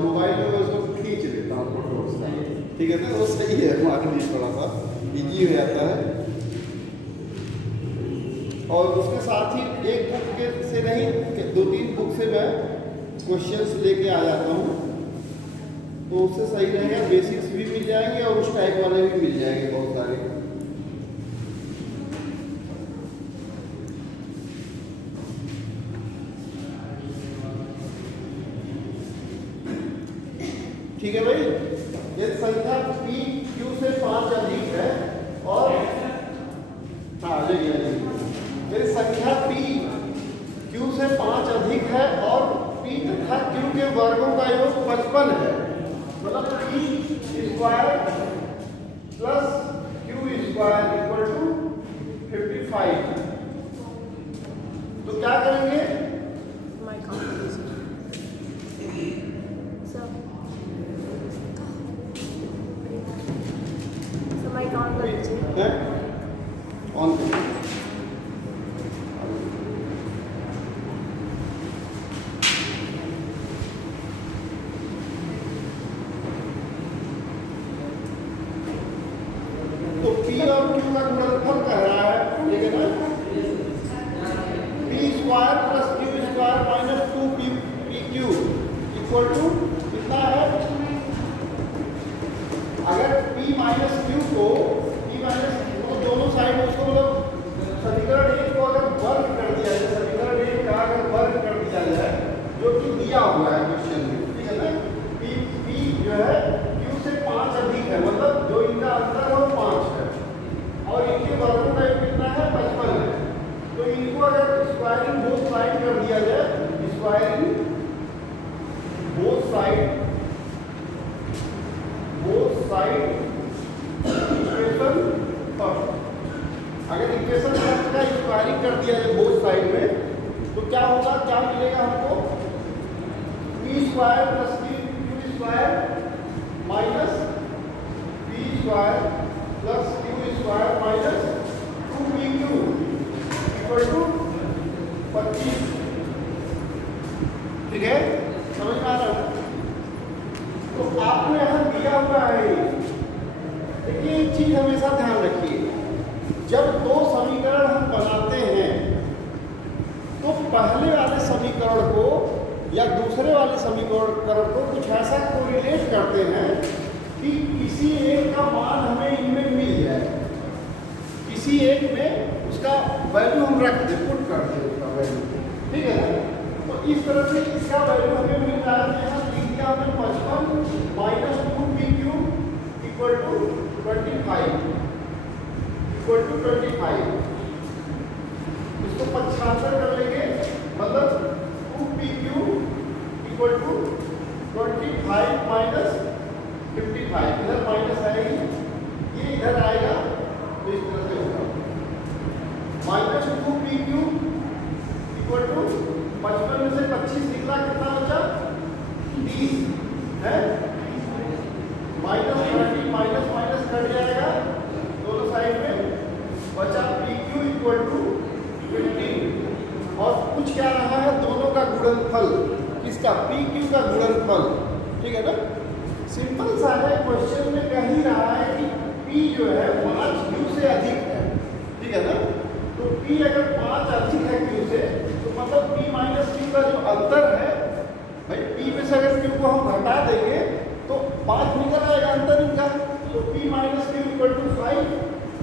Mobile में उसको खींच लेता हूँ फोटो उसका, ठीक है ना, वो सही है हमारे लिए, थोड़ा सा इजी हो जाता है। और उसके साथ ही एक बुक के से नहीं, 2-3 बुक से मैं क्वेश्चंस लेके आ जाता हूँ, तो उससे सही रहेगा। बेसिक्स भी मिल जाएंगे और उस टाइप वाले भी मिल जाएंगे बहुत सारे। ठीक है भाई, यदि संख्या पी क्यू से 5 अधिक है और यदि संख्या पी क्यू से 5 अधिक है और पी तथा क्यू के वर्गों का योग 55 है, मतलब P square plus Q square equal to 55, तो क्या करेंगे? ऑन करिए। तो P और Q का गुणनफल कह रहा है, ठीक है ना, P square plus Q square minus 2PQ equal to कितना है? अगर P माइनस Q को दोनों साइड उसको मतलब समीकरण 1 को अगर वर्ग कर दिया जाए, समीकरण 1 का अगर वर्ग कर दिया जाए, जो कि दिया हुआ है क्वेश्चन में, ठीक है ना, P जो है Q से 5 अधिक है, मतलब जो इनका अंतर है वो 5 है और इनके वर्गों का कितना है? 55 है। तो इनको अगर स्क्वायरिंग बोथ साइड कर दिया जाए, squaring both side equation first, अगर इक्वेशन फर्स्ट का स्क्वायरिंग कर दिया जाए बोथ साइड में, तो क्या होगा, क्या मिलेगा हमको? P square plus Q square minus P square plus Q square minus 2PQ equal to 25, ठीक है, समझ में आ रहा है? तो आपको यहाँ दिया हुआ है, देखिए एक चीज हमेशा ध्यान रखिए, जब दो समीकरण हम बनाते हैं तो पहले वाले समीकरण को या दूसरे वाले समीकरण को कुछ ऐसा कोरिलेट करते हैं कि किसी एक का मान हमें इनमें मिल जाए, किसी एक में उसका वैल्यू हम रख दें, पुट कर दें उसका वैल्यू, ठीक है ना। तो इस तरह से इसका वैल्यू हमें मिल रहा है, यहाँ लिख दिया हमने 55 minus 2PQ equal to 25 equal to 25, इसको 75 कर लेंगे, मतलब 2PQ इक्वल टू 25 माइनस 55, इधर माइनस आएगी, ये इधर आएगा, तो इस तरह से होगा माइनस 2PQ इक्वल टू 55 में से 25 निकला, कितना बचा? 30 है, माइनस 30 माइनस माइनस कट जाएगा दोनों साइड में, बचा PQ इक्वल टू 15, और कुछ क्या रहा है? दोनों का गुणनफल, किसका? PQ का गुणनफल, ठीक है ना। सिंपल सा है, क्वेश्चन में कह ही रहा है कि P जो है 5 Q से अधिक है, ठीक है ना। तो P अगर 5 अधिक है Q से, तो मतलब P माइनस Q का जो अंतर है भाई, P में से अगर Q को हम घटा देंगे तो 5 निकल आएगा अंतर इनका, तो P minus Q equal to 5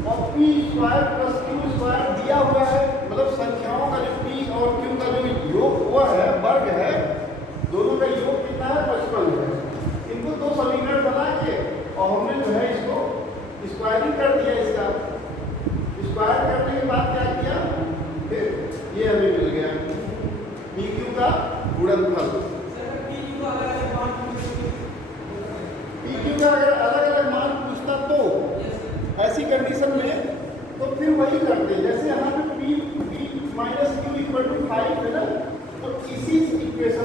और P square plus Q square दिया हुआ है, मतलब संख्याओं का जो P और Q का जो योग हुआ है, वर्ग है, दोनों का योग कितना है? 55 है। इनको दो समीकरण बना के और हमने जो है इसको स्क्वायरिंग कर दिया, इसका स्क्वायर करने के बाद क्या किया, फिर ये हमें मिल गया PQ का गुणनफल। PQ का अगर अलग अलग मान पूछता तो ऐसी कंडीशन में तो फिर वही करते हैं, जैसे यहाँ पे P minus Q equal to 5 है ना, तो इसी इक्वेशन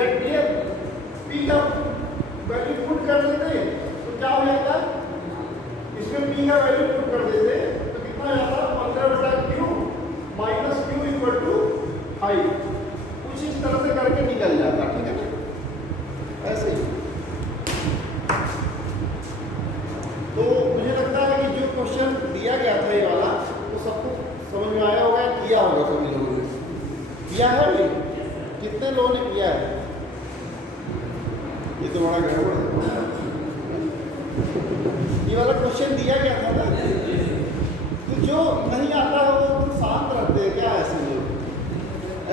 डायरेक्टली पी का वैल्यू पुट कर देते तो क्या हो जाता, इसमें पी का वैल्यू पुट कर देते तो कितना जाता, 15/q minus Q equal to 5। कुछ इस तरह से करके निकल जाता, ठीक है ना, ऐसे ही। तो मुझे लगता है कि जो क्वेश्चन दिया गया था ये वाला, तो सबको समझ में आया होगा, किया होगा सभी लोगों ने, किया है भी, कितने लोगों ने किया है? ये तो बड़ा गड़बड़ है। ये वाला क्वेश्चन दिया गया था ना, तो जो नहीं आता है वो तो शांत रहते हैं क्या? ऐसे लोग,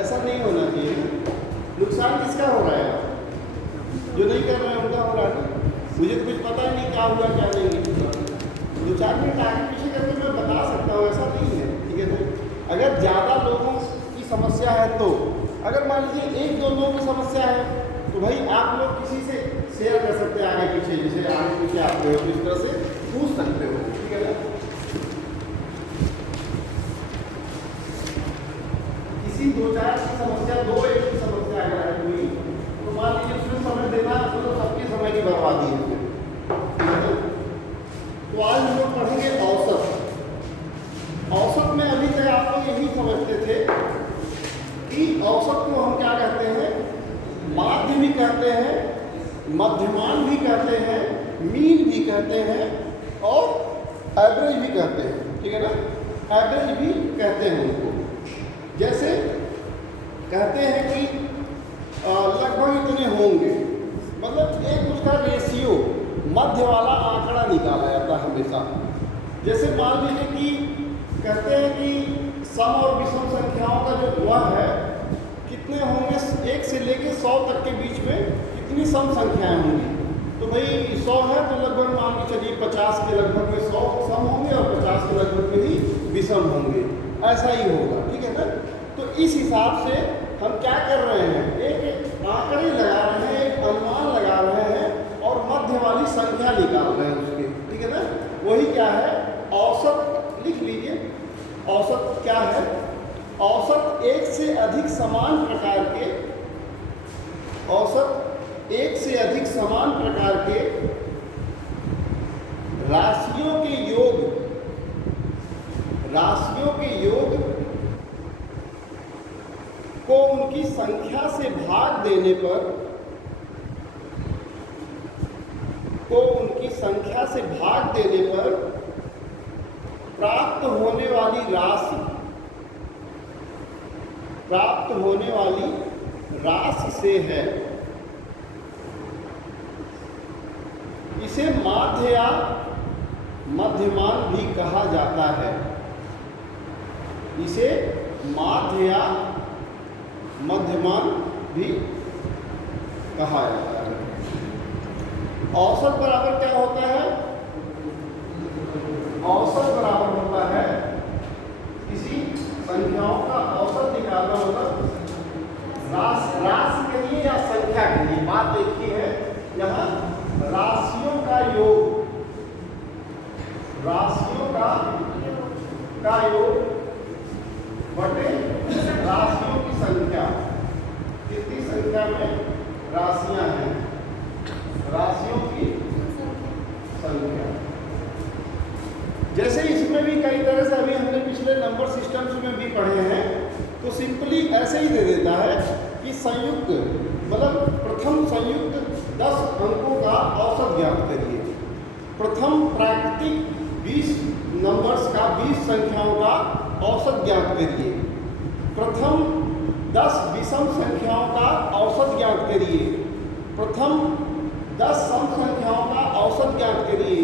ऐसा नहीं होना चाहिए। नुकसान किसका हो रहा है? जो नहीं कर रहे हैं उनका हो रहा है। मुझे तो कुछ पता ही नहीं क्या हुआ क्या नहीं। 2-4 मिनट आगे पीछे करके मैं बता सकता हूँ, ऐसा नहीं है, ठीक है ना। अगर ज़्यादा लोगों की समस्या है तो, अगर मान लीजिए 1-2 लोगों की समस्या है तो भाई आप लोग किसी से शेयर कर सकते हैं आगे पीछे, जैसे आगे पीछे आते हो तो इस तरह से पूछ सकते हो, ठीक है ना। किसी 2-4 की समस्या, 2-1 की समस्या अगर हुई तो मान लीजिए उसमें समय देना तो सबके समय की बर्बादी है। तो आज हम लोग पढ़ेंगे औसत। औसत में अभी तक आप लोग यही समझते थे कि औसत को हम क्या कहते हैं, माध्य भी कहते हैं, मध्यमान भी कहते हैं, मीन भी कहते हैं और एवरेज भी कहते हैं, ठीक है ना। एवरेज भी कहते हैं उनको, जैसे कहते हैं कि लगभग इतने होंगे, मतलब एक उसका रेशियो, मध्य वाला आंकड़ा निकाला जाता है हमेशा। जैसे मान लीजिए कि कहते हैं कि सम और विषम संख्याओं का जो गुणा है कितने होंगे, 1 से लेकर 100 तक के बीच में कितनी सम संख्याएं होंगी। तो भाई 100 है तो लगभग मान के चलिए 50 के लगभग में 100 सम होंगे और 50 के लगभग में ही विषम होंगे, ऐसा ही होगा, ठीक है ना। तो इस हिसाब से हम क्या कर रहे हैं, एक आंकड़े लगा रहे हैं, एक अनुमान लगा रहे हैं और मध्य वाली संख्या निकाल रहे हैं उसके, ठीक है ना। वही क्या है, औसत। लिख लीजिए, औसत क्या है। औसत एक से अधिक समान प्रकार के, औसत एक से अधिक समान प्रकार के राशियों के योग, राशियों के योग को उनकी संख्या से भाग देने पर, को उनकी संख्या से भाग देने पर प्राप्त होने वाली राशि, प्राप्त होने वाली राशि से है। इसे माध्य या मध्यमान भी कहा जाता है। इसे माध्य या मध्यमान भी कहा जाता है। औसत बराबर क्या होता है, औसत बराबर होता है किसी संख्याओं का औसत निकालना, मतलब राशि के लिए या संख्या के लिए, बात एक ही है। यहाँ राशियों का योग, राशियों का योग बटे राशियों की संख्या, कितनी संख्या में राशियां हैं, राशियों की संख्या। जैसे इसमें भी कई तरह से अभी हमने पिछले नंबर सिस्टम्स में भी पढ़े हैं, तो सिंपली ऐसे ही दे देता है कि संयुक्त, मतलब प्रथम संयुक्त 10 अंकों का औसत ज्ञात करिए। प्रथम प्राकृतिक 20 नंबर्स का, 20 संख्याओं का औसत ज्ञात करिए। प्रथम 10 विषम संख्याओं का औसत ज्ञात करिए। प्रथम 10 सम संख्याओं का औसत ज्ञात करिए।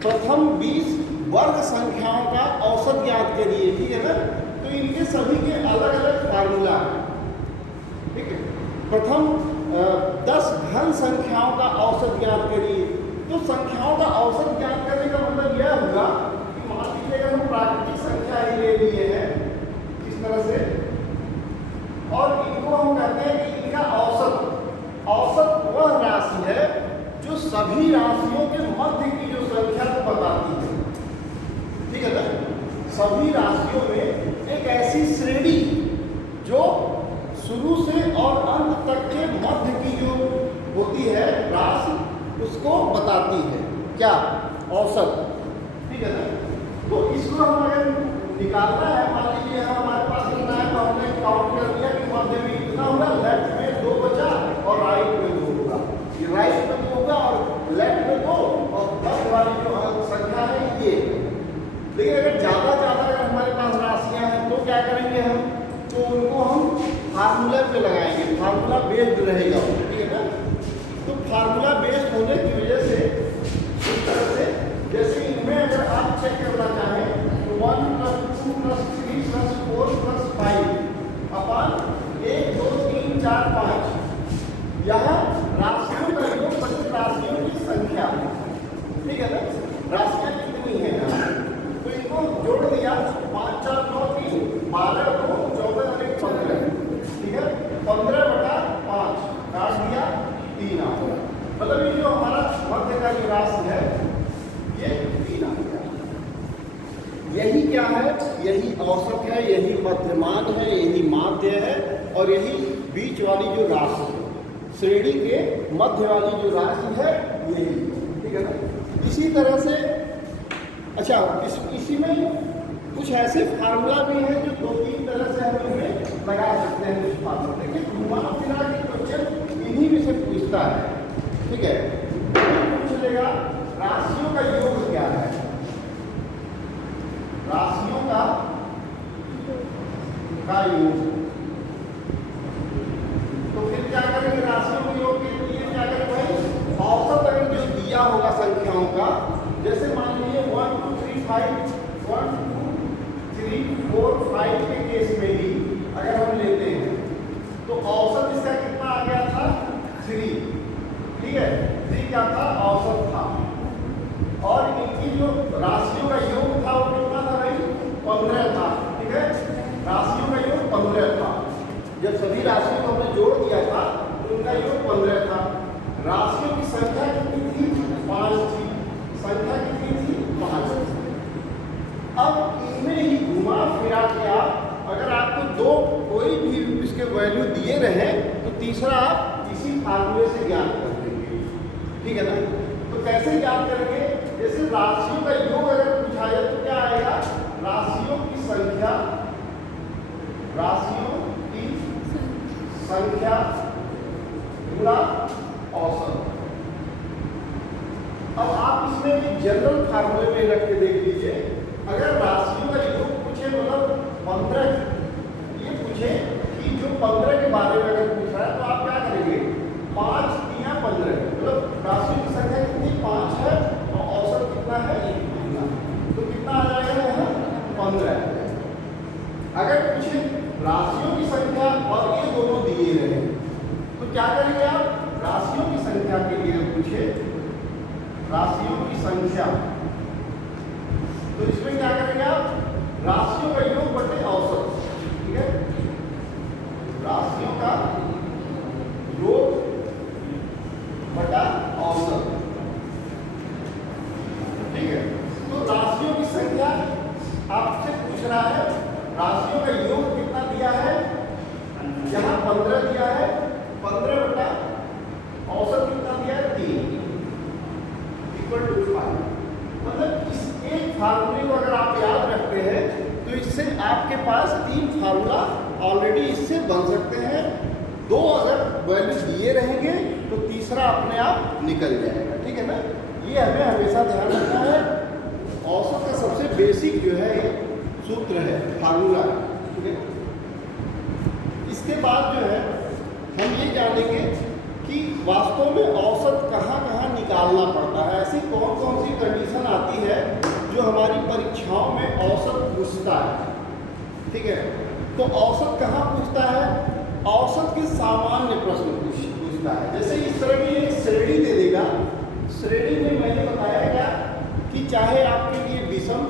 प्रथम 20 वर्ग संख्याओं का औसत ज्ञात करिए, ठीक है ना। तो इनके सभी के अलग अलग फार्मूला है, ठीक है। प्रथम 10 घन संख्याओं का औसत ज्ञात करिए। तो संख्याओं का औसत ज्ञात करने का मतलब यह होगा कि मान लीजिए अगर हम प्राकृतिक संख्या ही ले लिए हैं इस तरह से, और इनको हम कहते हैं कि इनका औसत, औसत वह राशि है जो सभी राशियों के मध्य की जो संख्या को बताती है, ठीक है ना। सभी राशियों में एक ऐसी श्रेणी जो शुरू से और अंत तक के मध्य बताती है क्या, औसत, ठीक है ना। तो इसको हम अगर निकालना है, मान लीजिए हमारे पास इतना है तो हमने काउंट कर दिया कि मध्य में इतना होगा, लेफ्ट में 2 बचा और राइट में 2 होगा, ये राइट में 2 होगा और लेफ्ट में 2, और मध्य वाली जो संख्या है ये। लेकिन अगर ज़्यादा अगर हमारे पास राशियाँ हैं तो क्या करेंगे हम, तो उनको हम फार्मूला पे लगाएंगे, फार्मूला बेस्ड रहेगा, ठीक है ना। तो फार्मूला बेस्ड होने की वजह से इस तरह से, जैसे इनमें अगर आप चेक करना चाहें तो 1 + 2 + 3 + 4 + 5 अपन 1 2 3 4 5, यहाँ राशियों का योग बचे राशियों की संख्या, ठीक है ना। राशियाँ कितनी है यहाँ, तो इनको जोड़ दिया, 5 4 9 3 12 2 14 1 15, ठीक है, 15/5 काट दिया 3 आ गया, मतलब ये जो हमारा मध्य का जो राशि है ये 3 आ गया। यही क्या है, यही औसत है, यही मध्यमान है, यही माध्य है, और यही बीच वाली जो राशि है, श्रेणी के मध्य वाली जो राशि है यही, ठीक है ना। इसी तरह से अच्छा इसी में कुछ ऐसे फार्मूला भी हैं जो 2-3 तरह से हम इनमें लगा सकते हैं कुछ फार्मूला। देखिए घुमा फिरा के क्वेश्चन इन्हीं में से पूछता है, ठीक है। पूछ लेगा राशियों का योग क्या है, राशियों का योग, तो फिर क्या करेंगे, राशियों के योग के लिए क्या करेंगे भाई, औसत अगर जो दिया होगा संख्याओं का, जैसे मान लीजिए 1 2 3 5 1 2 3 4 5 के केस में ही अगर हम लेते हैं तो औसत इसका कितना आ गया था 3, ठीक है, 3 क्या था, औसत था, और इनकी जो राशियों का योग था वो कितना था भाई, 15 था, ठीक है, राशियों का योग 15 था। जब सभी राशियों को हमने जोड़ दिया था तो उनका योग 15 था। राशियों की संख्या कितनी थी, 5 थी, संख्या कितनी थी, 5 थी। अब इनमें ही घुमा फिरा के आप अगर आपको दो कोई भी इसके वैल्यू दिए रहे तो तीसरा आप इसी फार्मूले से ज्ञात कर देंगे, ठीक है ना। तो कैसे ज्ञात करेंगे, जैसे राशियों का योग अगर पूछा जाए तो क्या आएगा, राशियों की संख्या, राशियों की संख्या गुणा औसत। अब आप इसमें भी जनरल फार्मूले में रख के देख लीजिए, अगर राशियों का योग पूछे मतलब 15 ये पूछे कि जो 15 के बारे में अगर पूछ रहा है तो आप क्या करेंगे, 5 3 15, मतलब राशियों की संख्या कितनी 5 है और औसत कितना है 1, तो कितना आ जाएगा यहाँ 15। अगर पूछे राशियों की संख्या और ये दोनों दिए रहे तो क्या करेंगे आप, राशियों की संख्या के लिए पूछे राशियों की संख्या, तो इसमें क्या करेंगे आप, राशियों का योग बटे औसत, ठीक है, राशियों का योग बटा औसत, ठीक है। तो राशियों की संख्या आपसे पूछ रहा है, राशियों का योग कितना दिया है, यहाँ 15 दिया है, 15 बटा औसत कितना दिया है 3 = 5। मतलब इस एक फार्मूले को अगर आप याद रखते हैं तो इससे आपके पास 3 फार्मूला ऑलरेडी इससे बन सकते हैं। 2 अगर वैल्यू दिए रहेंगे तो तीसरा अपने आप निकल जाएगा, ठीक है ना। ये हमें हमेशा ध्यान रखना है। औसत का सबसे बेसिक जो है सूत्र है, फार्मूला, ठीक है। इसके बाद जो है हम ये जानेंगे कि वास्तव में औसत कहाँ कहाँ निकालना पड़ता है, ऐसी कौन कौन सी कंडीशन आती है जो हमारी परीक्षाओं में औसत पूछता है, ठीक है। तो औसत कहाँ पूछता है, औसत के सामान्य प्रश्न पूछता है। जैसे इस तरह की एक श्रेणी दे देगा, श्रेणी में मैंने बताया क्या कि चाहे आपके लिए विषम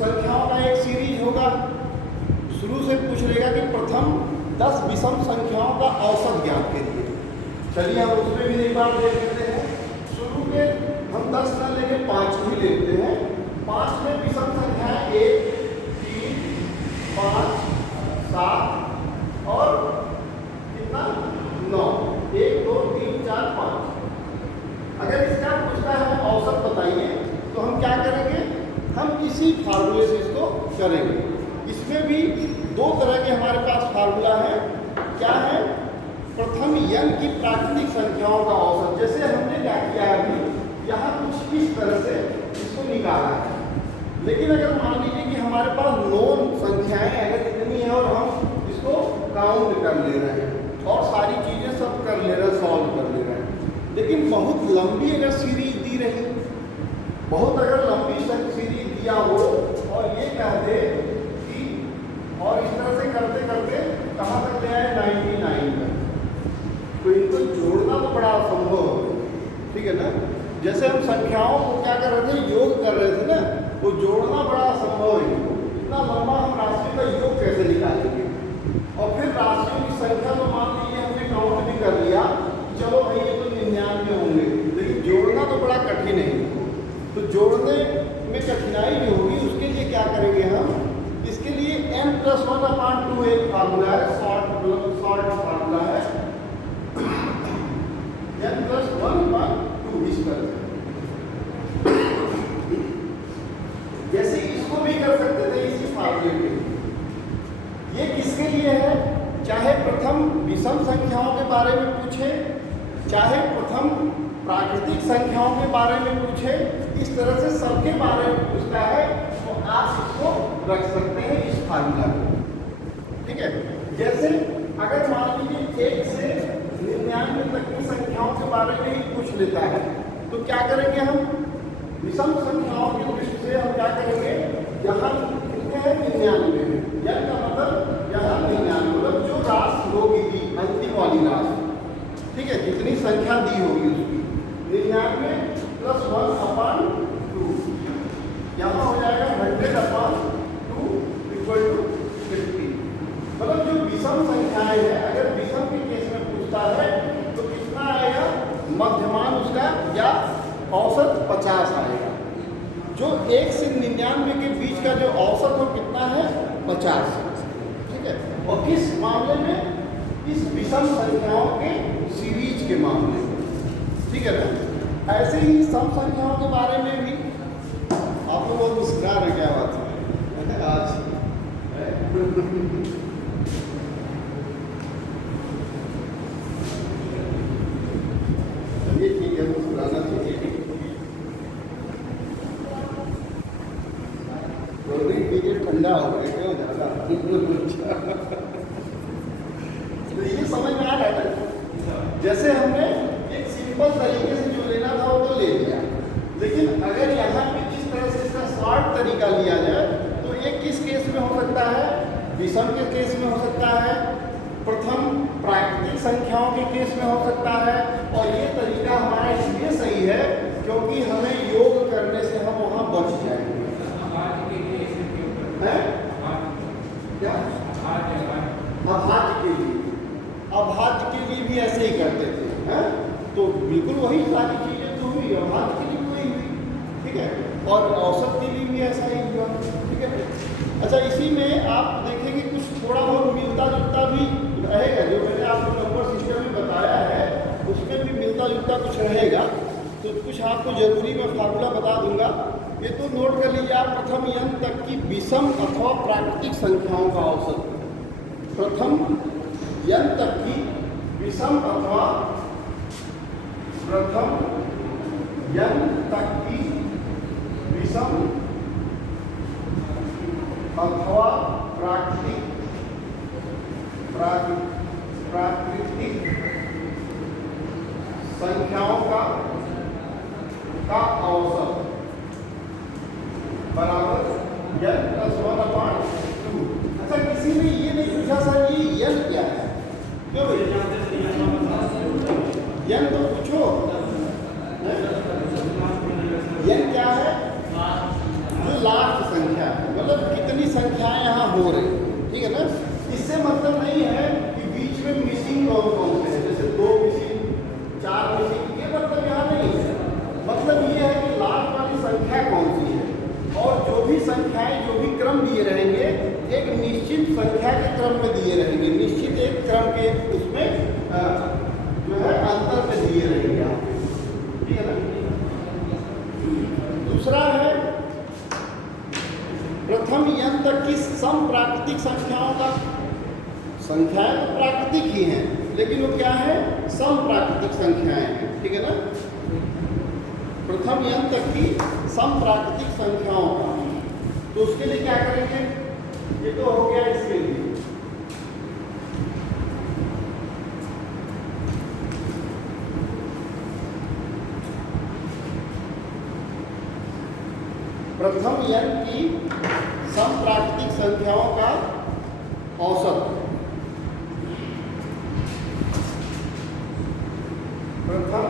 संख्याओं का एक सीरीज होगा, शुरू से पूछ लेगा कि प्रथम 10 विषम संख्याओं का औसत ज्ञात करिए। चलिए हम उसमें भी एक बार देख लेते हैं। शुरू में हम 10 ना लेके 5 ही लेते हैं। 5 में विषम संख्या 1 3 5 7 और कितना 9, 1 2 3 4 5। अगर इसका पूछता है इसी फार्मूले से इसको करेंगे। इसमें भी दो तरह के हमारे पास फार्मूला है। क्या है? प्रथम n की प्राकृतिक संख्याओं का औसत। जैसे हमने क्या किया है अभी, यहाँ कुछ इस तरह से इसको निकाला है, लेकिन अगर मान लीजिए कि हमारे पास नोन संख्याएं अगर इतनी है और हम इसको काउंट कर ले रहे हैं और सारी चीज़ें सब कर ले रहे हैं, सॉल्व कर ले रहे हैं, लेकिन बहुत लंबी अगर सीरीज दी रही, बहुत अगर लंबी सीरीज दिया हो और ये कहते कि और इस तरह से करते करते कहाँ तक ले आए 99 तक, तो इनको जोड़ना तो बड़ा असंभव है। ठीक है ना? जैसे हम संख्याओं को क्या कर रहे थे, योग कर रहे थे ना, वो जोड़ना बड़ा असंभव है। इतना लंबा हम राशि का योग कैसे निकालेंगे? और फिर राशियों की संख्या तो मान लीजिए हमने काउंट भी कर लिया, चलो भाई ये तो 99 होंगे, लेकिन जोड़ना तो बड़ा कठिन है। तो जोड़ने में कठिनाई भी होगी, उसके लिए क्या करेंगे हम? इसके लिए n+1/2 एक फार्मूला है, शॉर्ट फार्मूला है, n+1/2 इस तरह से। जैसे इसको भी कर सकते थे इसी फार्मूले के। ये किसके लिए है? चाहे प्रथम विषम संख्याओं के बारे में पूछे, चाहे प्रथम प्राकृतिक संख्याओं के बारे में पूछे, इस तरह से सबके बारे में पूछता है, तो आप इसको रख सकते हैं इस फार्मूला को। ठीक है? जैसे अगर मान लीजिए 1 से 99 तक की संख्याओं के बारे में ही पूछ लेता है, तो क्या करेंगे हम? विषम संख्याओं की दृष्टि से हम क्या करेंगे? यहाँ कितने हैं? 99 है। यह का मतलब यहाँ 99, मतलब जो राशि होगी दी, अंतिम वाली राशि, ठीक है, जितनी संख्या दी होगी उसकी 99+1/2, यहाँ हो जाएगा 100/2 = 50। मतलब जो विषम संख्याएं हैं, अगर विषम के केस में पूछता है तो कितना आएगा? मध्यमान उसका या औसत 50 आएगा। जो 1 से 99 के बीच का जो औसत हो कितना है? 50। ठीक है? और किस मामले में? इस विषम संख्याओं के सीरीज के मामले में। ठीक है ना? ऐसे ही सम संख्याओं के बारे में भी आप लोग बहुत मुस्कुरा रहे, क्या बात है आज? ये ठीक है, मुस्कुराना चाहिए। ठंडा हो गया क्यों ज़्यादा? तो ये समझ में आ रहा है ना? जैसे हमने एक सिंपल तरीके से जो लेना था वो तो ले लिया, लेकिन अगर यहाँ पे किस तरह से इसका शॉर्ट तरीका लिया जाए तो ये किस केस में हो सकता है? विषम के केस में हो सकता है, प्रथम प्राकृतिक संख्याओं के केस में हो सकता है, और ये तरीका हमारा इसलिए सही है क्योंकि हमें योग करने से हम वहाँ बच जाएंगे। है? क्या? अभाज्य के लिए, अभाज्य के लिए भी ऐसे ही करते थे, हैं? तो बिल्कुल वही सारी चीजें तो हुई, अभाज्य के लिए वही हुई। ठीक है? और औसत के लिए भी ऐसा ही हुआ। ठीक है? अच्छा, इसी में आप देखेंगे कुछ थोड़ा बहुत मिलता जुलता भी रहेगा, जो मैंने आपको नंबर सिस्टम में बताया है उसमें भी मिलता जुलता कुछ रहेगा, तो कुछ आपको जरूरी मैं फार्मूला बता दूंगा। ये तो नोट कर लीजिए आप, प्रथम n तक की विषम अथवा प्राकृतिक संख्याओं का औसत। प्रथम n तक की विषम अथवा प्रथम n तक की विषम अथवा प्राकृतिक संख्याओं का औसत बराबर n+1/2। अच्छा, किसी ने ये नहीं पूछा सर ये n क्या है? क्यों भैया? n तो पूछो, n क्या है? जो लास्ट संख्या है, मतलब कितनी संख्याएं यहाँ हो रही। ठीक है ना? इससे मतलब नहीं है कि बीच में मिसिंग कौन से हैं, जैसे 2 मिसिंग, 4 मिसिंग, ये मतलब यहाँ नहीं है। मतलब ये है कि लास्ट वाली संख्या कौन सी है, और जो भी संख्याएं जो भी क्रम दिए रहेंगे एक निश्चित संख्या के क्रम में दिए रहेंगे, निश्चित एक क्रम के उसमें जो है अंतर में दिए रहेंगे। सम प्राकृतिक संख्याओं का, संख्याएं तो प्राकृतिक ही हैं लेकिन वो क्या है, सम प्राकृतिक संख्याएं हैं, ठीक है ना। प्रथम n तक की सम प्राकृतिक संख्याओं का, तो उसके लिए क्या करेंगे, ये तो हो गया इसके लिए। प्रथम n की सम प्राकृतिक संख्याओं का औसत, प्रथम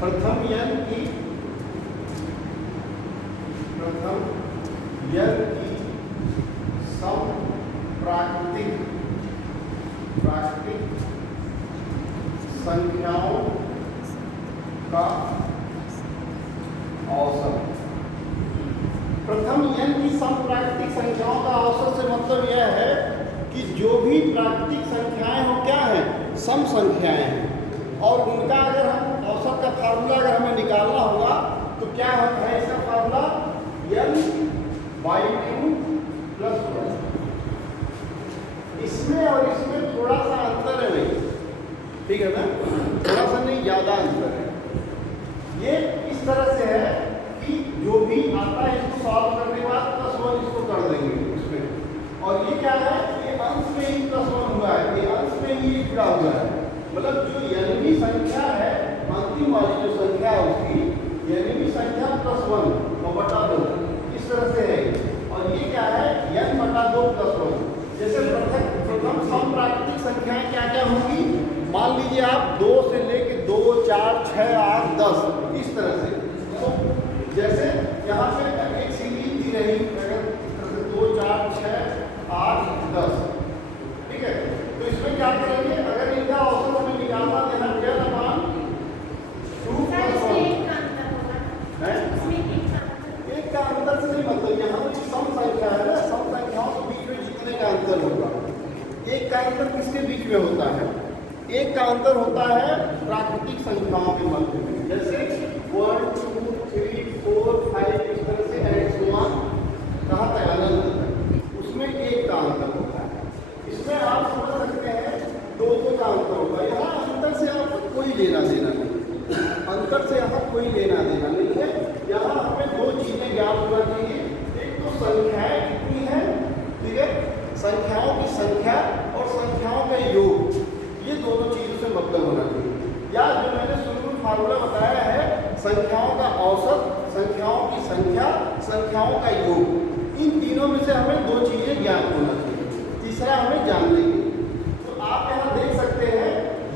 प्रथम n की सम प्राकृतिक संख्याओं का औसत। प्रथम n की सम प्राकृतिक संख्याओं का औसत से मतलब यह है कि जो भी प्राकृतिक संख्याएं हो क्या है, सम संख्याएं हैं, और उनका अगर हम औसत का फार्मूला अगर हमें निकालना होगा तो क्या होता है इसका फार्मूला, n/2 + 1। इसमें और इसमें थोड़ा सा अंतर है भाई, ठीक है ना, थोड़ा सा नहीं, ज़्यादा अंतर है। ये इस तरह से है कि जो भी आता है इसको सॉल्व करने के बाद +1 इसको कर देंगे इसमें, और ये क्या है, ये अंश में ही +1 हुआ है, ये अंश में ही जुड़ा हुआ है, मतलब जो यानी संख्या है अंतिम वाली जो संख्या है उसकी यानी संख्या +1 और बटा 2 इस तरह से है, और ये क्या है, n/2 + 1। जैसे प्रथम सम प्राकृतिक संख्याएं क्या क्या होंगी, मान लीजिए आप 2 से लेके 2, 4, 6, 8, 10 इस तरह से। तो जैसे यहाँ पे एक सीरीज दी रही, अगर 2, 4, 6, 8, 10, ठीक है, तो इसमें क्या करेंगे, अगर इनका औसत हमें निकालना देना क्या ना, 2 + 1 है, एक का अंतर से नहीं मतलब, यहाँ सम संख्या है ना, सम संख्याओं के बीच में जितने का अंतर होगा, एक का अंतर किसके बीच में होता है, एक का अंतर होता है प्राकृतिक संख्याओं के मध्य में, जैसे 1, 2, 3, 4, 5 इस तरह से एंड सो ऑन, कहाँ तक अनंत तक, उसमें एक का अंतर होता है। इसमें आप समझ सकते हैं 2 का अंतर होगा, यहाँ अंतर से आपको कोई लेना देना नहीं, अंतर से यहाँ कोई लेना देना नहीं है। यहाँ हमें 2 चीजें ज्ञात होना चाहिए, एक तो संख्याएं कितनी है, ठीक है, संख्याओं की संख्या और संख्याओं का योग, ये दोनों चीजों से मतलब होना चाहिए। या जो मैंने शुरू में फार्मूला बताया है, संख्याओं का औसत, संख्याओं की संख्या, संख्याओं का योग, इन तीनों में से हमें 2 चीजें ज्ञात होना चाहिए, तीसरा हमें जानने की। तो आप यहाँ देख सकते हैं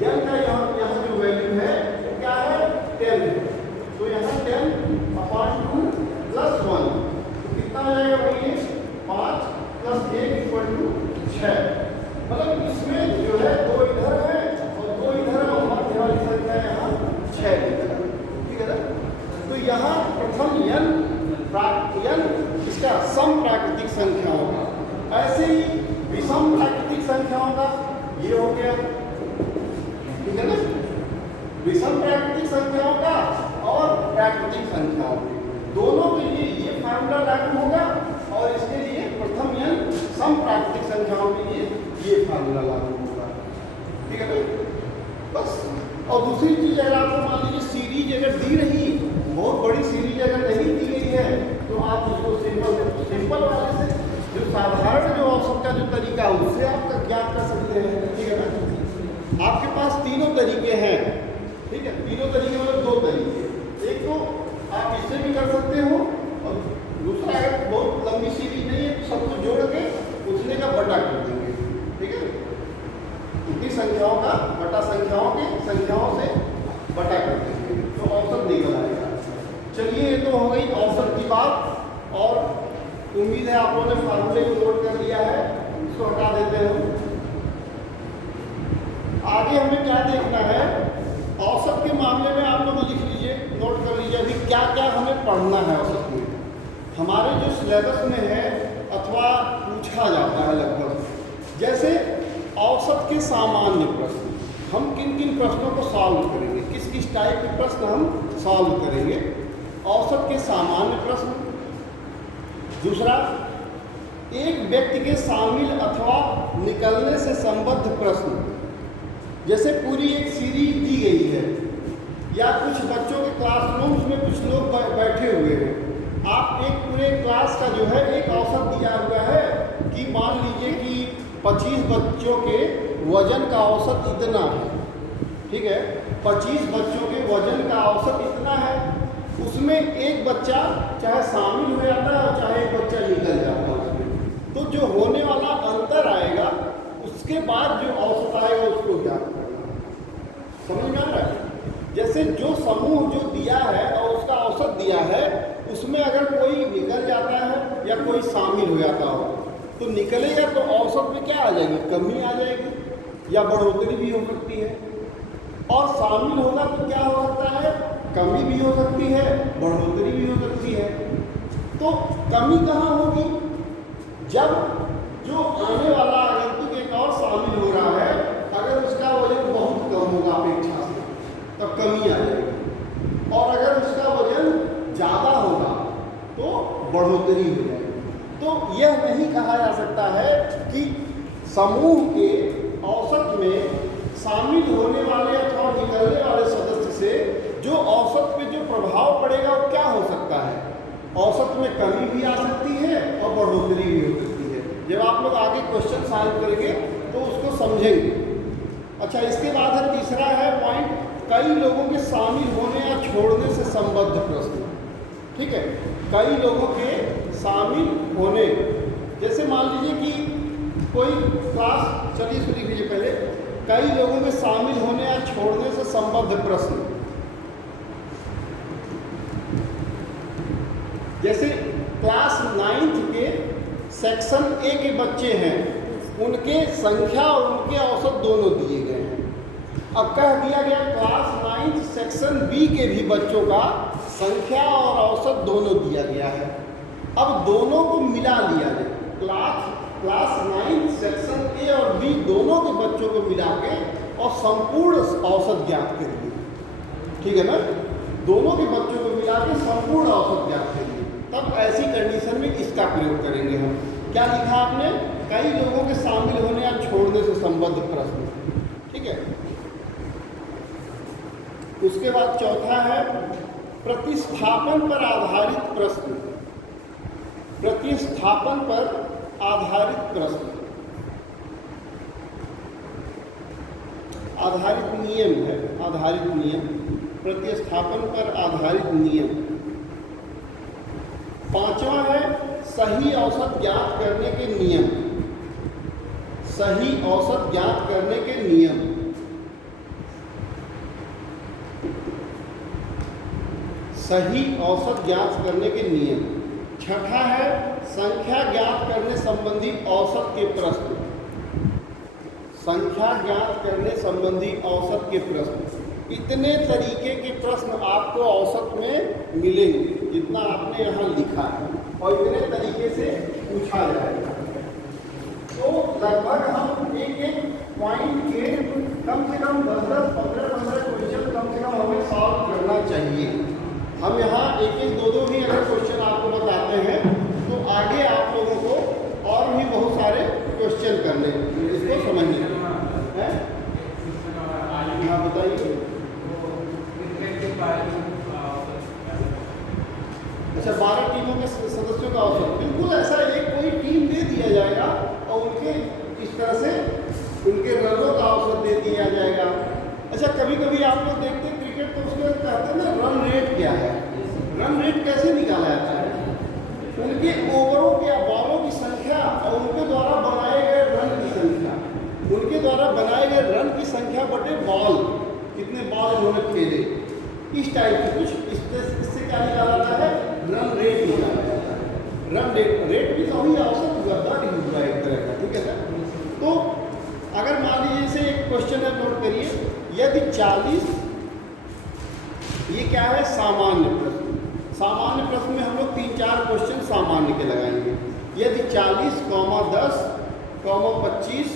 n का यहाँ जो वैल्यू है वो क्या है, 10 है, तो यहाँ 10/2 + 1, तो कितना हो जाएगा भाई, 5 + 1 = 6। मतलब इसमें जो है 2 इधर है और 2 इधर है, और मध्य वाली संख्या यहाँ 6 इधर है, ठीक है ना। तो यहाँ प्रथम n इसका सम प्राकृतिक संख्याओं का, ऐसे ही विषम प्राकृतिक संख्याओं का ये हो गया, ठीक है ना, विषम प्राकृतिक संख्याओं का और प्राकृतिक संख्याओं के दोनों के लिए ये फार्मूला लागू होगा, और इसके लिए प्रथम n सम प्राकृतिक संख्याओं के लिए ये फार्मूला लागू होगा, ठीक है ना, बस। और दूसरी चीज, अगर आपको मान लीजिए सीरीज अगर दी रही, बहुत बड़ी सीरीज अगर नहीं दी गई है, तो आप उसको सिंपल वाले से, जो साधारण जो औसत का जो तरीका है उससे आप ज्ञात कर सकते हैं, ठीक है ना। आपके पास तीनों तरीके हैं, ठीक है, तीनों तरीके मतलब 2 तरीके, एक तो आप इससे भी कर सकते हो, और दूसरा अगर बहुत लंबी सीरीज नहीं है तो सबको जोड़ के उतने का बटा कर देंगे, ठीक है, इतनी संख्याओं का बटा संख्याओं से बटा कर देंगे, तो औसत निकल आएगा। चलिए, ये तो हो गई औसत की बात, और उम्मीद है आप लोगों ने फार्मूले को नोट कर लिया है, इसको हटा देते हैं। आगे हमें क्या देखना है, औसत के मामले में आप लोग लिख लीजिए, नोट कर लीजिए अभी क्या क्या हमें पढ़ना है औसत में। हमारे जो सिलेबस में है अथवा पूछा जाता है लगभग, जैसे औसत के सामान्य प्रश्न हम किन किन प्रश्नों को सॉल्व करेंगे, किस किस टाइप के प्रश्न हम सॉल्व करेंगे। औसत के सामान्य प्रश्न, दूसरा एक व्यक्ति के शामिल अथवा निकलने से संबद्ध प्रश्न, जैसे पूरी एक सीरीज दी गई है या कुछ बच्चों के क्लासरूम्स में कुछ लोग बैठे हुए हैं, आप एक पूरे क्लास का जो है एक औसत दिया हुआ है कि मान लीजिए कि 25 बच्चों के वजन का औसत इतना है, ठीक है, 25 बच्चों के वजन का औसत इतना है, उसमें एक बच्चा चाहे शामिल हो जाता है और चाहे एक बच्चा निकल जाता है उसमें, तो जो होने वाला अंतर आएगा उसके बाद जो औसत आएगा उसको ज्ञात करना। समझ में आ रहा है? जैसे जो समूह जो दिया है और उसका औसत दिया है, उसमें अगर कोई निकल जाता है या कोई शामिल हो जाता हो तो निकलेगा तो औसत में क्या आ जाएगी, कमी आ जाएगी या बढ़ोतरी भी हो सकती है, और शामिल होगा तो क्या हो सकता है, कमी भी हो सकती है, बढ़ोतरी भी हो सकती है। तो कमी कहाँ होगी, जब जो आने वाला आगंतुक एक और शामिल हो रहा है अगर उसका वजन बहुत कम होगा अपेक्षा से तब कमी आ जाएगी, और अगर उसका वजन ज़्यादा होगा तो बढ़ोतरी हो जाएगी। तो यह नहीं कहा जा सकता है कि समूह के औसत में शामिल होने वाले अथवा निकलने वाले सदस्य से जो औसत पे जो प्रभाव पड़ेगा वो क्या हो सकता है, औसत में कमी भी आ सकती है और बढ़ोतरी भी हो सकती है। जब आप लोग आगे क्वेश्चन सॉल्व करेंगे तो उसको समझेंगे। अच्छा, इसके बाद है तीसरा है पॉइंट, कई लोगों के शामिल होने या छोड़ने से संबद्ध प्रश्न। ठीक है, कई लोगों के शामिल होने, जैसे मान लीजिए कि कोई क्लास, चलिए इसको लिख लीजिए पहले, कई लोगों के शामिल होने या छोड़ने से संबद्ध प्रश्न। जैसे क्लास 9th के सेक्शन ए के बच्चे हैं, उनके संख्या और उनके औसत दोनों दिए गए हैं। अब कह दिया गया क्लास 9th सेक्शन बी के भी बच्चों का संख्या और औसत दोनों दिया गया है। अब दोनों को मिला लिया जाए, क्लास 9th सेक्शन ए और बी दोनों के बच्चों को मिला के और संपूर्ण औसत ज्ञात करिए। ठीक है ना, दोनों के बच्चों को मिला के संपूर्ण औसत ज्ञात करिए, तब ऐसी कंडीशन में इसका प्रयोग करेंगे हम। क्या लिखा आपने, कई लोगों के शामिल होने या छोड़ने से संबद्ध प्रश्न। ठीक है, उसके बाद चौथा है प्रतिस्थापन पर आधारित प्रश्न। प्रतिस्थापन पर आधारित प्रश्न, आधारित नियम है, आधारित नियम, प्रतिस्थापन पर आधारित नियम। पांचवा है सही औसत ज्ञात करने के नियम। सही औसत ज्ञात करने के नियम। सही औसत ज्ञात करने के नियम। छठा है संख्या ज्ञात करने संबंधी औसत के प्रश्न। संख्या ज्ञात करने संबंधी औसत के प्रश्न। इतने तरीके के प्रश्न आपको औसत में मिलेंगे जितना आपने यहाँ लिखा है, और इतने तरीके से पूछा जाएगा। तो लगभग हम एक एक पॉइंट के कम से कम 10-10, 15-15 क्वेश्चन कम से कम हमें सॉल्व करना चाहिए। हम यहाँ एक एक दो भी अगर क्वेश्चन आपको बताते हैं तो आगे आप लोगों को और भी बहुत सारे क्वेश्चन करने, इसको समझने हैं। हाँ बताइए। अच्छा, 12 टीमों के सदस्यों का औसत, बिल्कुल ऐसा एक कोई टीम दे दिया जाएगा और उनके इस तरह से उनके रनों का औसत दे दिया जाएगा। अच्छा, कभी कभी आप लोग देखते हैं क्रिकेट तो उसमें कहते हैं ना रन रेट क्या है। रन रेट कैसे निकाला जाता है, उनके ओवरों या बॉलों की संख्या और उनके द्वारा बनाए गए रन की संख्या, उनके द्वारा बनाए गए रन की संख्या बटे बॉल, कितने बॉल उन्होंने खेले, इस टाइप से कुछ इससे क्या निकाला जाता है, रन रेट निकाला जाता है। रन रेट भी तो वही औसत हुआ था, हुआ एक तरह का। ठीक है सर, तो अगर मान लीजिए जैसे एक क्वेश्चन है, नोट करिए, यदि 40, ये क्या है सामान्य प्रश्न। सामान्य प्रश्न में हम लोग 3-4 क्वेश्चन सामान्य के लगाएंगे। यदि 40, 10, 25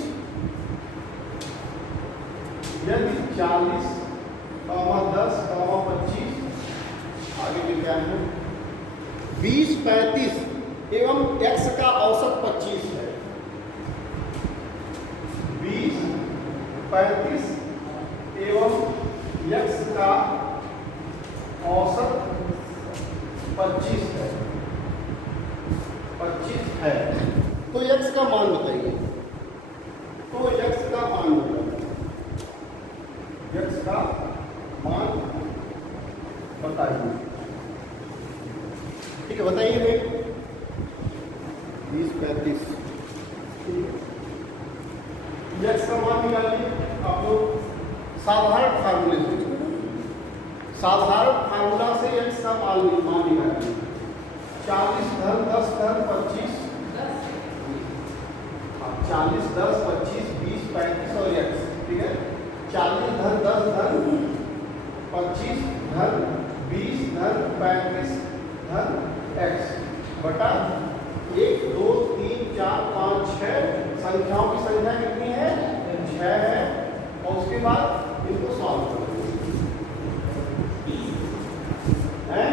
यदि 40, 10, 25 आगे भी क्या है 20, 35 एवं x का औसत 25 है। 20, 35 एवं x का औसत 25 है। 25 है तो x का मान बताइए। तो x का मान बताइए। x का मान बताइए। ठीक है बताइए भाई। 20, 35 x का मान निकालिए आप लोग। साधारण फार्मूले से साधारण फार्मूला से x का मान निकालिए। 40 धन 10 धन 25 40, 10, 25, 20, 35 और x। ठीक है 40 धन 10 धन 25 धन 20 धन 35 धन x बटा 1, 2, 3, 4, 5, 6 संख्याओं की संख्या कितनी है 6 है। और उसके बाद इनको सॉल्व करो है।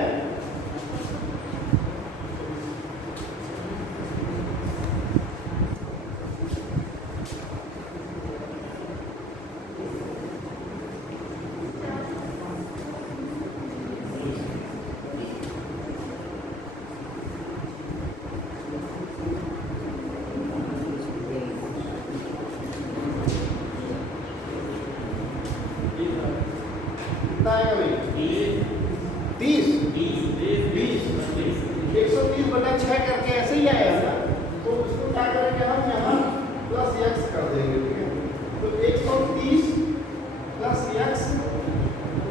कितना आएगा भाई 30, 20, 130 बटा 6 करके ऐसे ही आएगा ना। तो उसको क्या करेंगे हम यहाँ प्लस x कर देंगे। ठीक है तो 130 प्लस x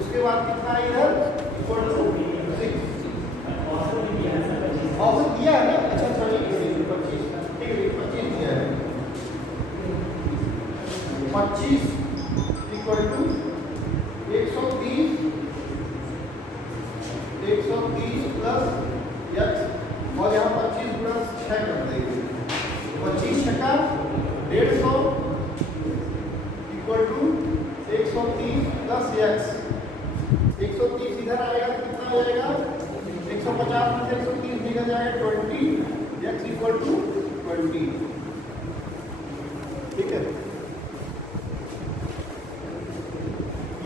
उसके बाद कितना इधर इक्वल टू 6। औसत दिया है ना। अच्छा चलिए 25 ठीक है 25 दिया है। 25 इक्वल टू 130 प्लस x और यहाँ 25 प्लस 6 कर देंगे। 25 छक्का 150 इक्वल टू 130 प्लस x। 130 इधर आएगा तो कितना हो जाएगा 150 में से 130 निकल जाएगा 20 x इक्वल टू 20। ठीक है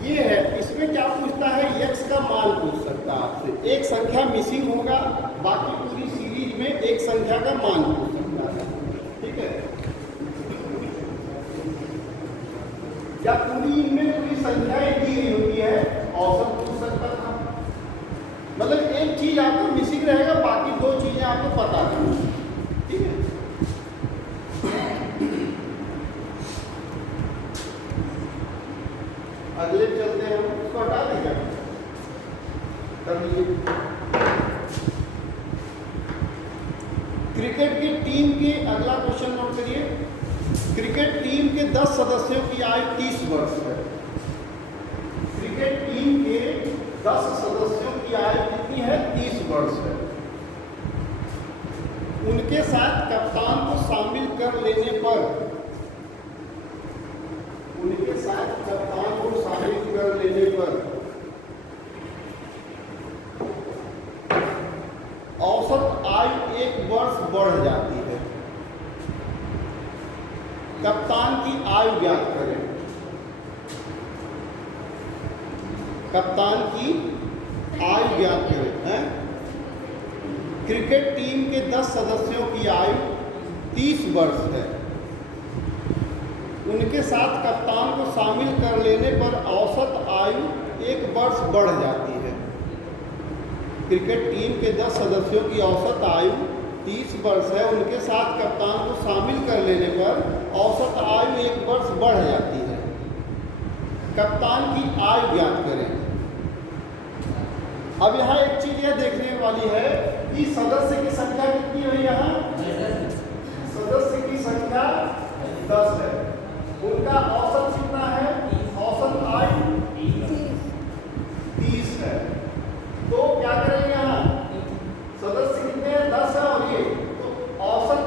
ये है। इसमें क्या पूछता है x का मान पूछ सकता है आपसे। एक संख्या मिसिंग होगा बाकी पूरी सीरीज में एक संख्या का मान पूछ सकता है। ठीक है या पूरी इनमें पूरी संख्याएं दी गई होती है औसत पूछ सकता था। मतलब एक चीज आपको मिसिंग रहेगा बाकी दो चीजें आपको पता है। ठीक है अगले चलते हैं हम उसको हटा देंगे कर लीजिए। क्रिकेट की टीम के अगला क्वेश्चन नोट करिए। क्रिकेट टीम के 10 सदस्यों की आयु 30 वर्ष है। क्रिकेट टीम के 10 सदस्यों की आयु कितनी है 30 वर्ष है। उनके साथ कप्तान को शामिल कर लेने पर औसत आयु 1 वर्ष बढ़ जाती है। कप्तान की आयु ज्ञात करें। कप्तान की आयु ज्ञात करें हैं। क्रिकेट टीम के 10 सदस्यों की आयु 30 वर्ष है। उनके साथ कप्तान को शामिल कर लेने पर औसत आयु 1 वर्ष बढ़ जाती है। क्रिकेट टीम के 10 सदस्यों की औसत आयु 30 वर्ष है। उनके साथ कप्तान को शामिल कर लेने पर औसत आयु 1 वर्ष बढ़ जाती है। कप्तान की आयु ज्ञात करें। अब यहाँ एक चीज यह देखने वाली है कि सदस्य की संख्या कितनी है। यहाँ सदस्य की संख्या 10 है। उनका औसत कितना है। औसत आयु 30 है। तो क्या करेंगे यहाँ सदस्य कितने हैं 10 है और ये तो औसत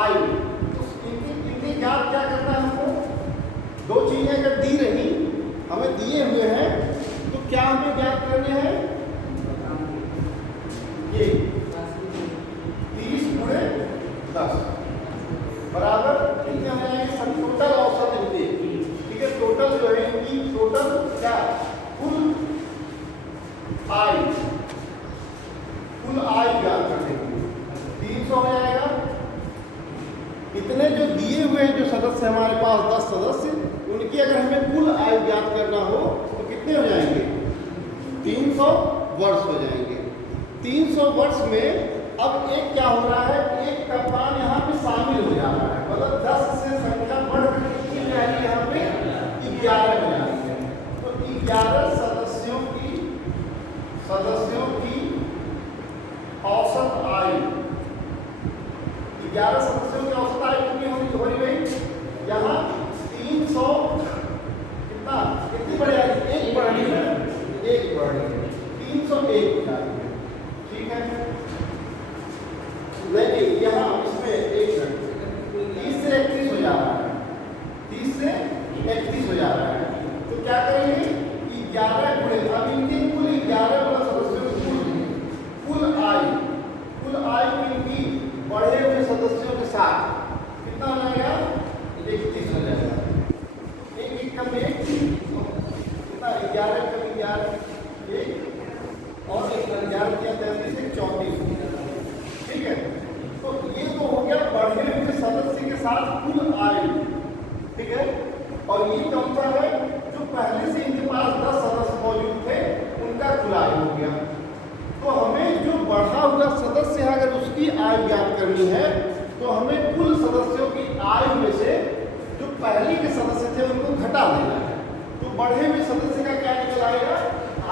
आयु तो इनकी ज्ञात क्या करना है हमको। दो चीजें अगर दी रही हमें दिए हुए हैं, तो क्या हमें ज्ञात करने हैं? ये 30 गुणे 10 बराबर कितने हो जाएंगे? सब टोटल औसत इनके, ठीक है, टोटल जो है इनकी टोटल क्या, कुल आय ज्ञात करने के लिए 300 हो जाएगा। इतने जो दिए हुए हैं जो सदस्य हमारे पास 10 सदस्य, उनकी अगर हमें कुल आयु ज्ञात करना हो तो कितने हो जाएंगे? 300 वर्ष हो जाएंगे। 300 वर्ष में अब एक क्या हो रहा है, एक कप्तान यहाँ पे शामिल हो जा रहा है, मतलब 10 से संख्या बढ़कर कितनी हो जाएगी? यहाँ पे 11 हो जाएगी है। तो 11 सदस्यों की औसत आयु, 11 सदस्यों की औसत आयु कितनी हो रही भाई? यहाँ 300 कितनी बढ़ जाएगी? एक बढ़ रही है, 301 हो जाएगी, ठीक है। नहीं, यहाँ इसमें 30 से 31 हो जा रहा है, 30 से 31 हो जा रहा है। तो क्या करेंगे कि 11 गुणे, अब इनके कुल 11 गुना सदस्यों की कुल आयु इनकी बढ़े हुए सदस्यों के साथ कितना हो जाएगा? 31 हो जाएगा। एक कम एक कितना? 11 कम 11 एक और 11 क्या 33 34, ठीक है। तो ये तो हो गया बढ़े हुए सदस्य के साथ कुल आयु, ठीक है। और ये कौन सा है? जो पहले से इनके पास 10 सदस्य मौजूद थे उनका कुल आयु हो गया। तो हमें जो बढ़ा हुआ सदस्य है अगर उसकी आयु ज्ञात करनी है तो हमें कुल सदस्यों की आयु में से जो पहले के सदस्य थे उनको घटा देना है। तो बढ़े हुए सदस्य का क्या निकल आएगा?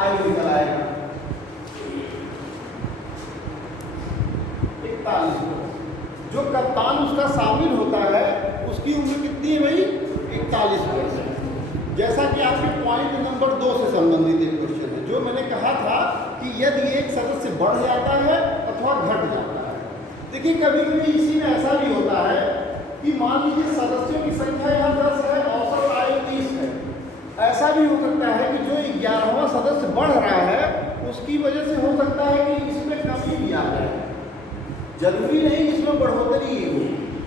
आयु निकल आएगा 41 वर्ष। जो कप्तान उसका शामिल होता है उसकी उम्र कितनी है भाई? 41 वर्ष। जैसा कि आपके पॉइंट नंबर 2 से संबंधित एक क्वेश्चन है, जो मैंने कहा था कि यदि एक सदस्य बढ़ जाता है अथवा घट जाता है। देखिए कभी कभी इसी में ऐसा भी होता है कि मान लीजिए सदस्यों की संख्या यहाँ 10 है, औसत आयु 30 है। ऐसा भी हो सकता है कि जो 11वां सदस्य बढ़ रहा है उसकी वजह से हो सकता है कि इसमें कमी भी आ जाए। जरूरी नहीं इसमें बढ़ोतरी ही हो,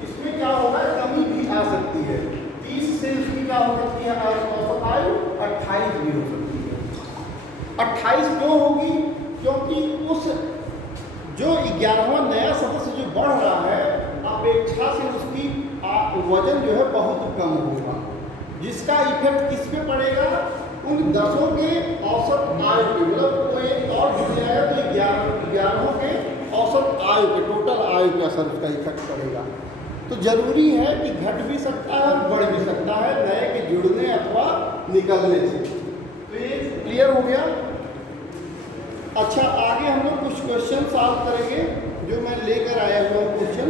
इसमें क्या होगा, कमी भी आ सकती है। 30 से उसकी क्या हो सकती है औसत आयु 28 भी हो सकती है। 28 क्यों होगी? क्योंकि उस जो 11वां नया सदस्य जो बढ़ रहा है अपेक्षा से उसकी वजन जो है बहुत कम होगा, जिसका इफेक्ट किस पे पड़ेगा? उन 10 के औसत आयु पे, मतलब कोई एक और जुड़ जाएगा तो 11 के औसत आयु पे, टोटल आयु पे असर उसका इफेक्ट पड़ेगा। तो जरूरी है कि घट भी सकता है और बढ़ भी सकता है नए के जुड़ने अथवा निकलने से। तो ये क्लियर हो गया। अच्छा, आगे हम लोग कुछ क्वेश्चन सॉल्व करेंगे जो मैं लेकर आया हुआ क्वेश्चन,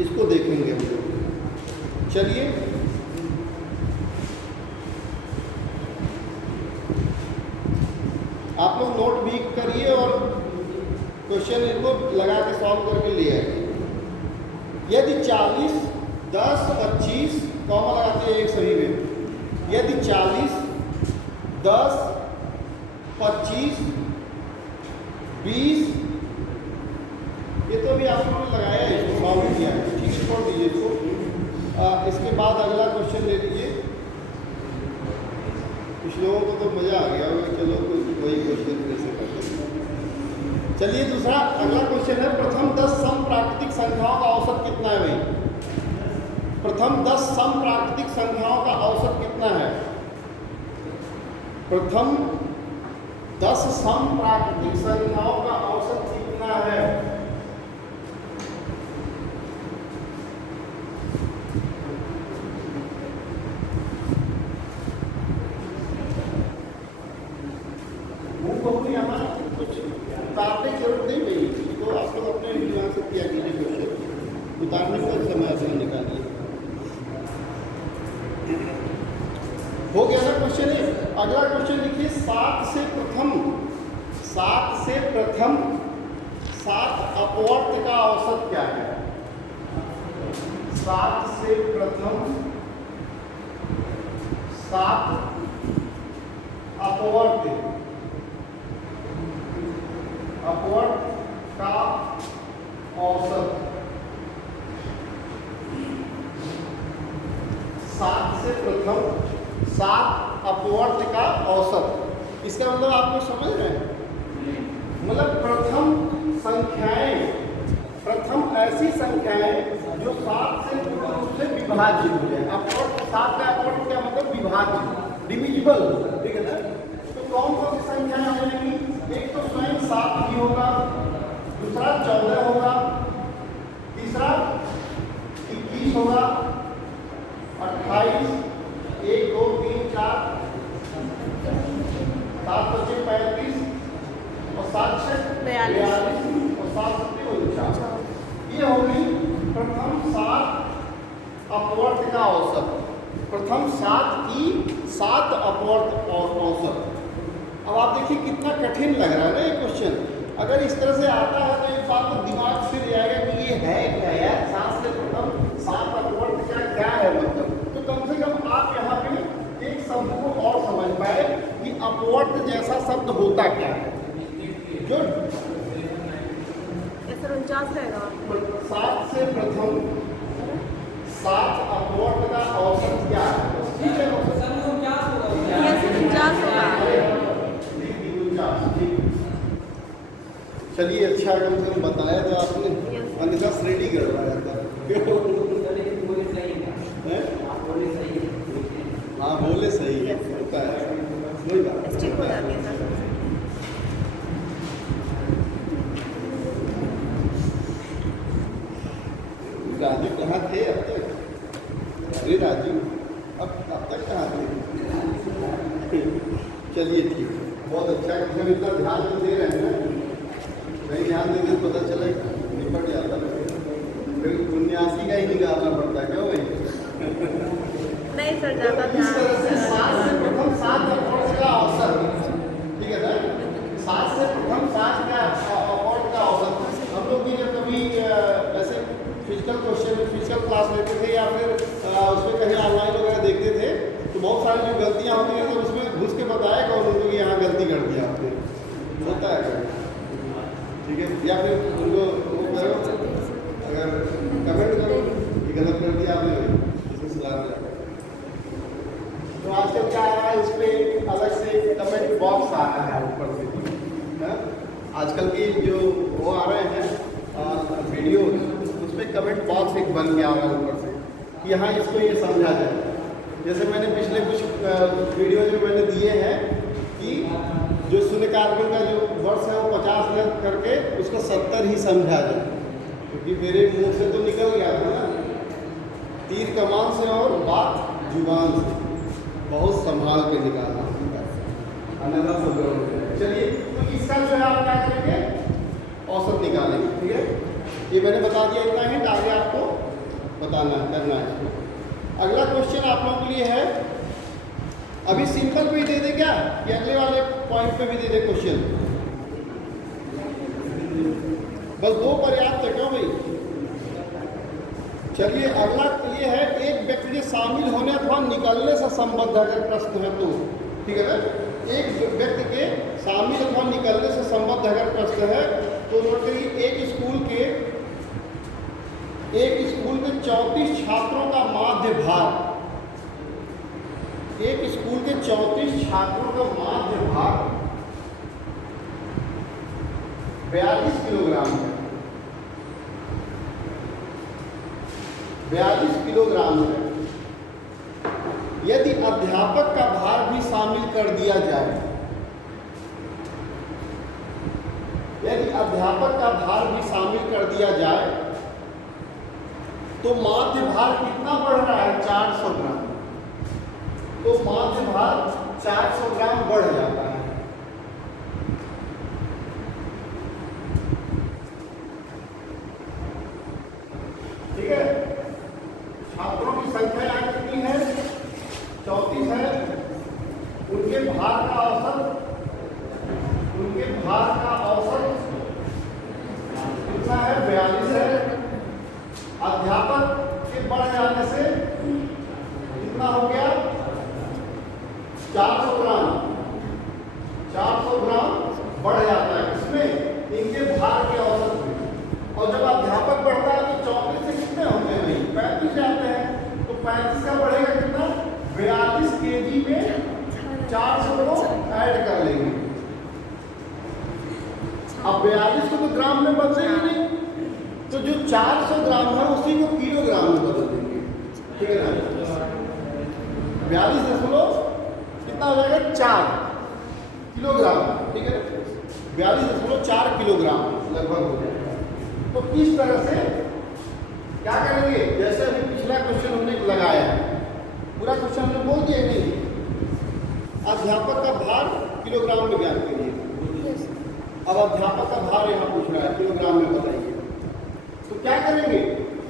इसको देखेंगे हम लोग। चलिए, आप लोग नोट भी करिए और क्वेश्चन इनको लगा के सॉल्व करके ले आइए। यदि 40, 10, 25 कॉमा लगाते हैं एक सभी में, यदि 40, 10, 25, 20, ये तो अभी आप लोगों ने लगाया है, इसको सॉल्व किया है, ठीक है, छोड़ दीजिए इसको। इसके बाद अगला क्वेश्चन ले लीजिए। कुछ लोगों को तो मज़ा आ गया होगा, चलो वही क्वेश्चन कैसे करते हैं। चलिए, दूसरा अगला क्वेश्चन है, प्रथम 10 समप्राकृतिक संख्याओं का औसत कितना है भाई? प्रथम 10 समप्राकृतिक संख्याओं का औसत कितना है? प्रथम 10 समप्राकृतिक संख्याओं का औसत कितना है? कुछ उतारने की जरूरत नहीं पड़ी, तो आप लोग अपने दिमाग से किया कीजिए क्वेश्चन, उतारने का समय आसान निकालिए। हो गया ना क्वेश्चन है। अगला क्वेश्चन लिखिए, 7 से प्रथम 7 अपवर्त का औसत क्या है? 7 से प्रथम 7 अपवर्त का औसत 7 से प्रथम 7 अपवर्त का औसत। इसका मतलब आप लोग समझ रहे हैं? मतलब प्रथम संख्याएं, प्रथम ऐसी संख्याएं जो 7 से पूर्ण रूप से विभाज्य हो जाए। अपवर्त 7 का अपवर्त क्या मतलब? विभाज्य, डिविजिबल, ठीक है ना? तो कौन कौन सी संख्याएं हो जाएंगी? एक तो स्वयं 7 ही होगा, दूसरा 14 होगा, तीसरा 21 होगा, 28, 1 2 3 4 7 बचे 35 और 7 से 42 और 7 से 49। ये होगी प्रथम 7 अपवर्त का औसत, प्रथम 7 की 7 अपवर्त और औसत। अब आप देखिए कितना कठिन लग रहा है ना ये क्वेश्चन। अगर इस तरह से आता है तो एक बात तो दिमाग फिर जाएगा कि ये है क्या यार, 7 से प्रथम 7 अपवर्त क्या है मतलब। तो कम से कम आप यहाँ पे एक शब्द को और समझ पाए कि अपवर्त जैसा शब्द होता क्या है। जो 49 रहेगा। 7 से प्रथम 7 अपवर्त का औसत क्या है? ठीक है, ये 49 होगा। चलिए अच्छा कम से कम बताया तो आपने, अन्यथा श्रेणी गड़बड़ा जाता है। हाँ बोले सही है, होता है, कोई बात नहीं। स्टिक हो जाती है सर। राजू कहाँ थे अब तक? अरे राजू अब तक कहाँ थे? चलिए ठीक है, बहुत अच्छा, कम से इतना ध्यान तो दे रहे हैं ना। नहीं ध्यान देंगे तो पता चलेगा, निपट जाता है। फिर 79 का ही निकालना पड़ता है क्या भाई? नहीं सर, ज़्यादा तो इस तरह से 7 से प्रथम 7 अपवर्त का औसत, ठीक है ना? 7 से प्रथम 7 का अपवर्त का औसत। हम लोग भी जब कभी ऐसे फिजिकल क्वेश्चन, फिजिकल क्लास लेते थे या फिर उसमें कहीं ऑनलाइन वगैरह देखते थे तो बहुत सारी जो गलतियाँ होती हैं तो उसमें घुस के बताया कौन उनको कि यहाँ गलती कर दिया आपने, होता है ठीक है। या फिर उनको वो करो, अगर कमेंट करो कि गलत कर दिया आपने, इसमें सलाह दिया। तो आजकल क्या आ रहा है, इस पर अलग से कमेंट बॉक्स आ रहा है ऊपर से। आजकल की जो वो आ रहे हैं वीडियो, उसमें कमेंट बॉक्स एक बन के आ रहा है ऊपर से कि यहाँ इसको ये समझा जाए। जैसे मैंने पिछले कुछ वीडियो जो मैंने दिए हैं कि जो शून्य कार्बन का जो वर्ष है वो 50 लग करके उसको 70 ही समझा जाए, क्योंकि मेरे मुंह से तो निकल गया था ना, तीर कमान से और बात जुबान से, बहुत संभाल के निकालना अन्यथा सब। चलिए तो इसका जो है आप क्या करेंगे, औसत निकालेंगे, ठीक है। ये मैंने बता दिया, इतना हिंट आगे आपको बताना करना है इसको। अगला क्वेश्चन आप लोगों के लिए है, अभी सिंपल पे दे दे क्या, कि अगले वाले पॉइंट पे भी दे दे क्वेश्चन? बस 2 पर्याप्त है क्यों भाई? चलिए अगला ये है, एक व्यक्ति के शामिल होने अथवा निकलने से संबद्ध अगर प्रश्न है तो, ठीक है ना। एक व्यक्ति के शामिल अथवा निकलने से संबद्ध अगर प्रश्न है तो नोट करिए, एक स्कूल के 34 छात्रों का माध्य भार, एक स्कूल के 34 छात्रों का माध्य भार 42 किलोग्राम है, 42 किलोग्राम है। यदि अध्यापक का भार भी शामिल कर दिया जाए, यदि अध्यापक का भार भी शामिल कर दिया जाए तो माध्य भार कितना बढ़ रहा है? 400 ग्राम। तो माध्य भार 400 ग्राम बढ़ जाता है। ठीक है, छात्रों की संख्या यहाँ कितनी है? 34 है। उनके भार का औसत, उनके भार का औसत कितना है? 42 है। अध्यापक के बढ़ जाने से कितना हो गया? 400 ग्राम। 35 का बढ़ेगा कितना, 42 kg में 400 को ऐड कर लेंगे। अब 42 को तो ग्राम में बदलेंगे नहीं, तो जो 400 ग्राम है उसी को किलोग्राम में बदल देंगे, ठीक है ना। 42 कितना हो जाएगा, 4 किलोग्राम, ठीक है। 42.4 किलोग्राम लगभग हो जाएगा। तो इस तरह से क्या करेंगे, जैसे अभी पिछला क्वेश्चन हमने लगाया, पूरा क्वेश्चन हमने बोल दिया नहीं, अध्यापक का भार किलोग्राम में ज्ञात करिए। अब अध्यापक का भार यहाँ पूछ रहा है, किलोग्राम में बताइए। तो क्या करेंगे,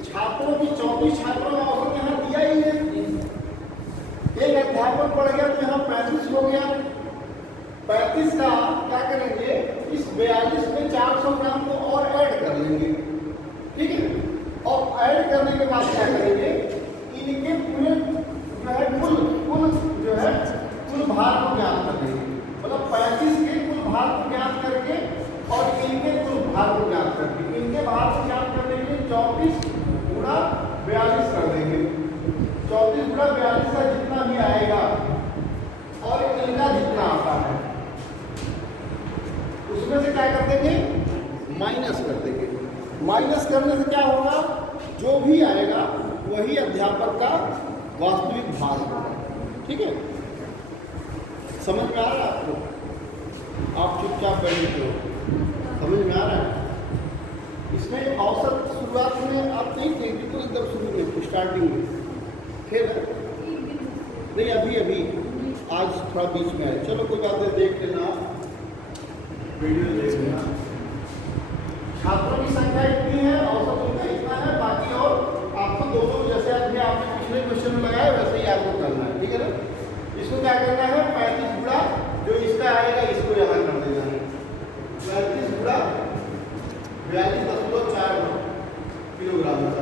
छात्रों की 34 छात्रों का औसत यहाँ दिया ही है, एक अध्यापक पढ़ गया तो यहाँ 35 हो गया। 35 का क्या करेंगे, इस 42 में 400 ग्राम को और ऐड कर लेंगे, ठीक है। और ऐड करने के बाद क्या करेंगे, इनके पूरे जो है कुल जो है कुल भार को ज्ञात कर देंगे। मतलब 35 के कुल भार को ज्ञात करके और इनके कुल भार को ज्ञात करके, इनके भार को ज्ञात करने के लिए 24 गुणा 42 कर देंगे। 24 गुणा 42 का जितना भी आएगा और इनका जितना आता है उसमें से क्या कर देंगे, माइनस कर देंगे। माइनस करने से क्या होगा, जो भी आएगा वही अध्यापक का वास्तविक भार होगा, ठीक है। समझ में आ रहा है आपको, आप चुपचाप बैठे हो, समझ में आ रहा है। इसमें औसत शुरुआत में आप नहीं थे, बिल्कुल एकदम शुरू में स्टार्टिंग में थे ना, नहीं अभी आज थोड़ा बीच में है। चलो कोई बात नहीं, देख लेना, वीडियो देख लेना। छात्रों की संख्या इतनी है, औसत उनका इतना है, बाकी और आपको दोनों जैसे अभी आपने पिछले क्वेश्चन में लगाया वैसे ही आपको करना है, ठीक है ना। इसको क्या करना है, 35 गुणा जो इसका आएगा इसको यहाँ कर देना है, 35 गुणा 42.4 किलोग्राम का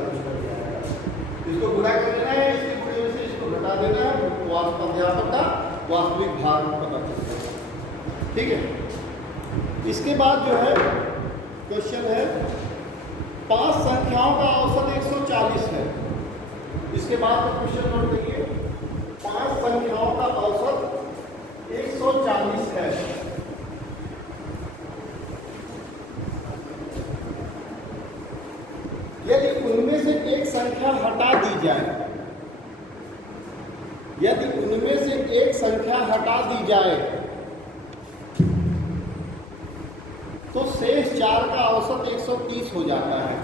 इसको गुणा कर देना है, इसके गुणे में से इसको घटा देना है, अध्यापक का वास्तविक भार पता चलता है, ठीक है। इसके बाद जो है क्वेश्चन है, 5 संख्याओं का औसत 140 है। इसके बाद का क्वेश्चन नोट करिए, 5 संख्याओं का औसत 140 है। यदि उनमें से एक संख्या हटा दी जाए, यदि उनमें से एक संख्या हटा दी जाए तो शेष 4 का औसत 130 हो जाता है।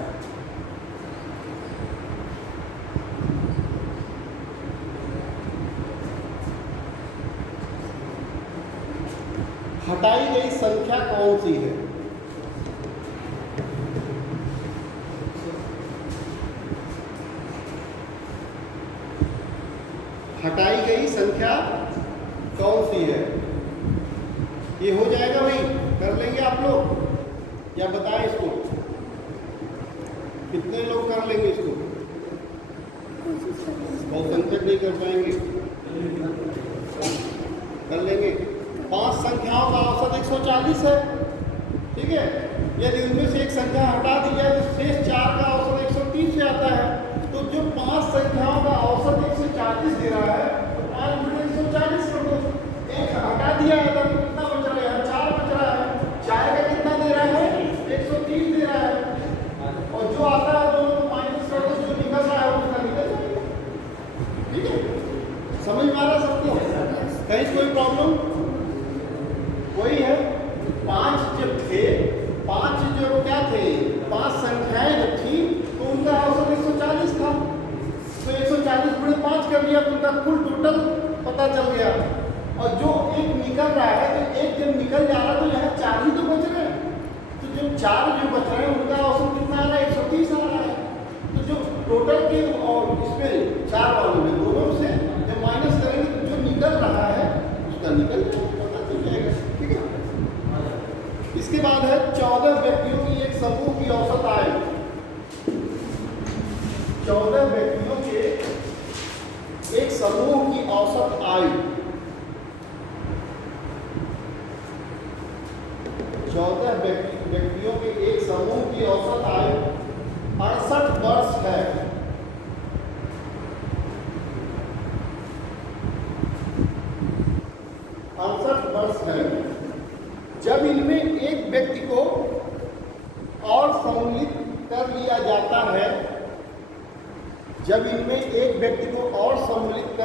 हटाई गई संख्या कौन सी है, हटाई गई संख्या कौन सी है, ये हो जाएगा भाई, कर लेंगे आप लोग या बताएं इसको, कितने लोग कर लेंगे इसको, बहुत संख्या नहीं कर पाएंगे, कर लेंगे। 5 संख्याओं का औसत 140 है, ठीक है। यदि उनमें से एक संख्या हटा दी जाए तो शेष 4 का औसत 130 से आता है। तो जो 5 संख्याओं का औसत 140 दे रहा है तो 5 गुणे 140 कर दो, एक हटा दिया है तो कितना बच रहा है, 4 बच रहा है। 4 का कितना दे रहा है, 130 दे रहा है, और जो आता है दोनों माइनस कर दो, जो निकल रहा है उसका निकल जाएगा, ठीक है। समझ में आ रहा सबको, कहीं कोई प्रॉब्लम वही है। 5 जब थे, 5 जो क्या थे, 5 संख्याएं जब थी तो उनका औसत 140 था, तो 140 गुणे 5 कर लिया तो उनका कुल टोटल पता चल गया। और जो एक निकल रहा है, तो एक जब निकल जा रहा है तो यहाँ 4 ही तो बच रहे हैं, तो जो 4 जो बच रहे हैं उनका औसत कितना आ रहा है, 130 आ रहा है। तो जो टोटल के और इसमें 4 वालों में दोनों से जब माइनस करेंगे तो जो निकल रहा है उसका निकल पता चल जाएगा, ठीक है। इसके बाद है 14 व्यक्तियों की एक समूह की औसत आय। 14 व्यक्तियों के एक समूह की औसत आय, 14 व्यक्तियों के एक समूह की औसत आयु 68 वर्ष है।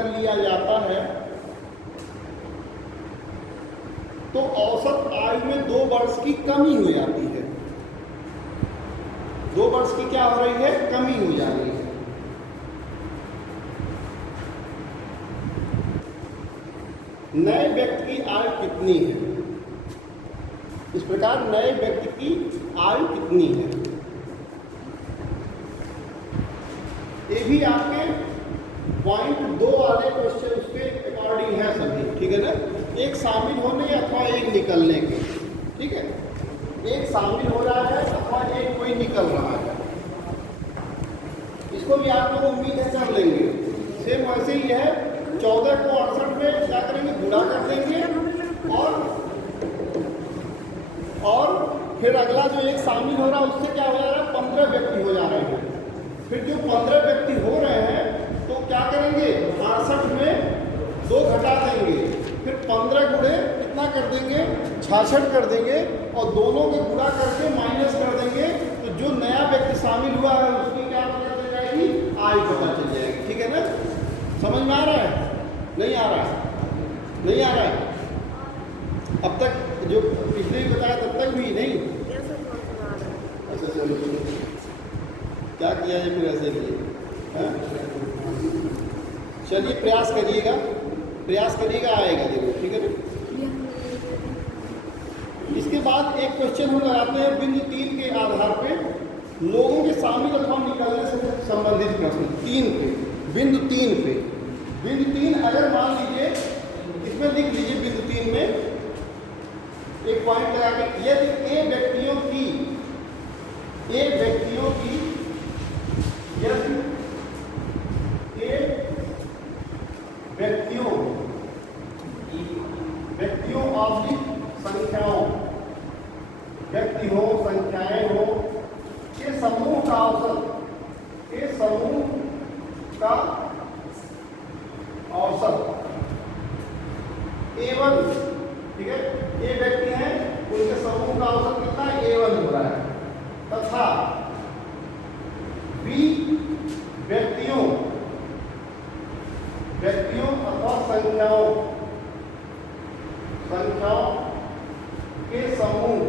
कर लिया जाता है तो औसत आयु में 2 वर्ष की कमी हो जाती है। 2 वर्ष की क्या हो रही है? कमी हो जा रही है। नए व्यक्ति की आयु कितनी है? इस प्रकार नए व्यक्ति की आयु कितनी है, ये भी आपके पॉइंट 2 वाले क्वेश्चन उसके अकॉर्डिंग है सभी, ठीक है ना? एक शामिल होने अथवा एक निकलने के, ठीक है? एक शामिल हो रहा है अथवा एक कोई निकल रहा है, इसको भी आप लोग उम्मीद है कर लेंगे। सेम वैसे ही है, 14 को 68 में क्या करेंगे? गुणा कर देंगे और फिर अगला जो एक शामिल हो रहा है उससे क्या हो जा रहा है? 15 व्यक्ति हो जा रहे हैं। फिर जो 15 व्यक्ति हो रहे हैं तो क्या करेंगे? 68 में 2 घटा देंगे, फिर 15 गुणे कितना कर देंगे? 66 कर देंगे और दोनों के गुणा करके माइनस कर देंगे, तो जो नया व्यक्ति शामिल हुआ है उसकी क्या पता चल जाएगी? आयु पता चल जाएगी, ठीक है ना? समझ में आ रहा है? नहीं आ रहा है? नहीं आ रहा है? अब तक जो पिछले ही बताया तब तक भी नहीं? अच्छा चलो क्या किया है फिर ऐसे लिए? चलिए प्रयास करिएगा, आएगा जरूर, ठीक है ना? इसके बाद एक क्वेश्चन हम लगाते हैं बिंदु 3 के आधार पे लोगों के शामिल अथवा निकलने से संबंधित प्रश्न। 3 पे, बिंदु 3 पे, बिंदु 3 अगर मान लीजिए इसमें लिख लीजिए बिंदु 3 में एक पॉइंट लगा के, यदि ए व्यक्तियों की यदि ए व्यक्तियों ऑब्लिक संख्याओं, व्यक्ति हो संख्याएं हो के समूह का औसत A1, ठीक है? ए व्यक्ति हैं, उनके समूह का औसत कितना है? A1 हो रहा है, तथा बी व्यक्तियों अथवा संख्याओं के समूह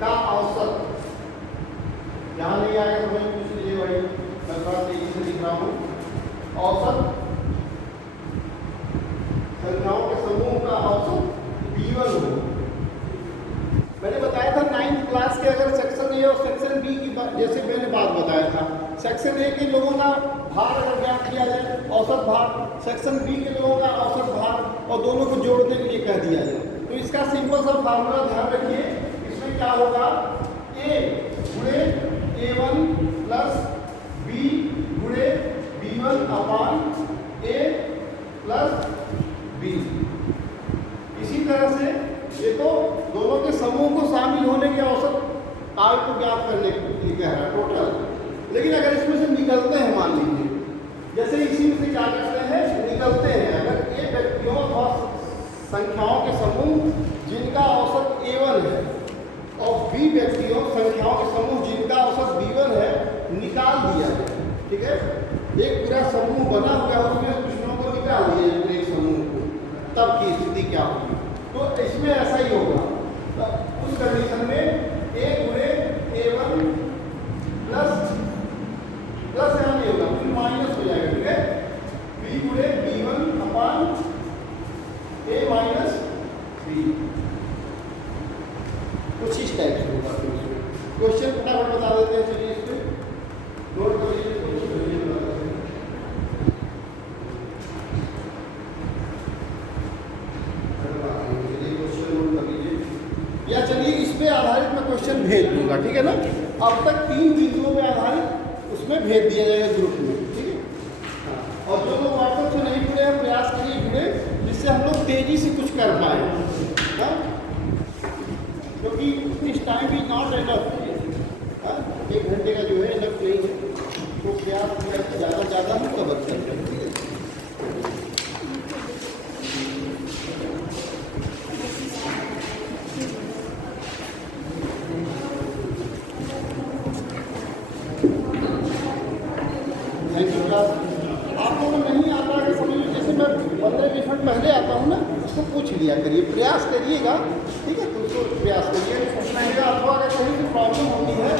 का औसत, ध्यान नहीं आएगा तो मैं पूछ लीजिए भाई, मैं थोड़ा तेजी से लिख रहा हूं। औसत संख्याओं के समूह का औसत B1 हो। मैंने बताया था 9th क्लास के अगर सेक्शन ए और सेक्शन बी की जैसे मैंने बात बताया था, सेक्शन ए के लोगों का भार अगर ज्ञात किया जाए, औसत भार, सेक्शन बी के लोगों का औसत भार, और दोनों को जोड़ने के लिए कह दिया जाए, तो इसका सिंपल सा फार्मूला ध्यान रखिए। इसमें क्या होगा? ए गुणे A1 प्लस बी गुणे B1 अपान ए प्लस बी। इसी तरह से ये तो दोनों के समूह को शामिल होने के औसत आयु को ज्ञात करने के लिए कह रहा है टोटल। लेकिन अगर इसमें से निकलते हैं, मान लीजिए जैसे इसी में से क्या करते हैं? निकलते हैं। अगर ए व्यक्तियों और संख्याओं के समूह जिनका औसत A1 है और बी व्यक्तियों संख्याओं के समूह जिनका औसत B1 है, निकाल दिया जाए, ठीक है? एक पूरा समूह बना हुआ है, उसमें कुछ लोगों को निकाल दिया जाए एक समूह को, तब की स्थिति क्या होगी? तो इसमें ऐसा ही होगा। तो उस कंडीशन में A गुणे A1 प्लस यहाँ नहीं होगा, फिर माइनस हो जाएगा, ठीक है? B गुणे B1 upon A minus B, कुछ इस टाइप से होगा। क्वेश्चन फटाफट बता देते हैं, चलिए इस पर नोट कर लीजिए। या चलिए इस पे आधारित मैं क्वेश्चन भेज दूंगा, ठीक है ना? अब तक 3 बिंदुओं पे आधारित उसमें भेज दिया जाएगा ग्रुप में, ठीक है? हाँ। और जो लोग व्हाट्सएप से नहीं जुड़े हैं, प्रयास करिए जुड़े, जिससे हम लोग तेजी से कुछ कर पाए, क्योंकि this time is not enough. 1 घंटे का जो है एनफ नहीं है, तो प्रयास ज़्यादा हम कवर कर रहे हैं, ठीक है? Thank you, class. पहले आता हूँ ना, उसको पूछ लिया करिए, प्रयास करिएगा, ठीक है, तो उसको प्रयास करिए। अथवा अगर कहीं भी प्रॉब्लम होती है